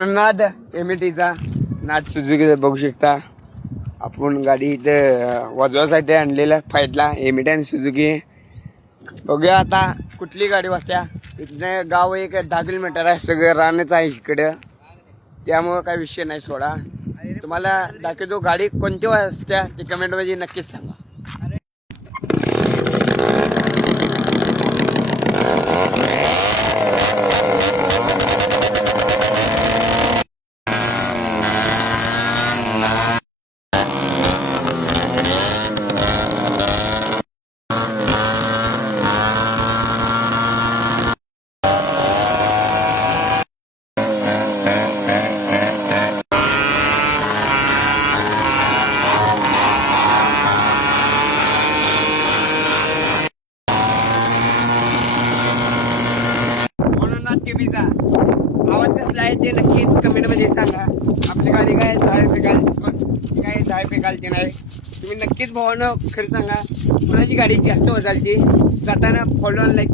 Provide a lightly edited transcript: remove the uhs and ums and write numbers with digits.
नाद एमटीचा नाद सुझुकी बघू शकता. आपण गाडी इथं वाजवासाठी आणलेला फाईटला एमटी आणि सुझुकी. बघूया आता कुठली गाडी वाजत्या. इथनं गाव एक 10 किलोमीटर आहे. सगळं रानच आहे इकडं, त्यामुळं काही विषय नाही. सोडा तुम्हाला दाखवतो गाडी कोणती वाजत्या ते कमेंटमध्ये नक्कीच सांगा. आवाज कसला आहे ते नक्कीच कमेंटमध्ये सांगा. आपली गाडी काय 10 फेकाल काय 10 फेकालची नाही. तुम्ही नक्कीच भावानं खरं सांगा कुणाची गाडी जास्त वाजालची. जाताना फॉलो लाईक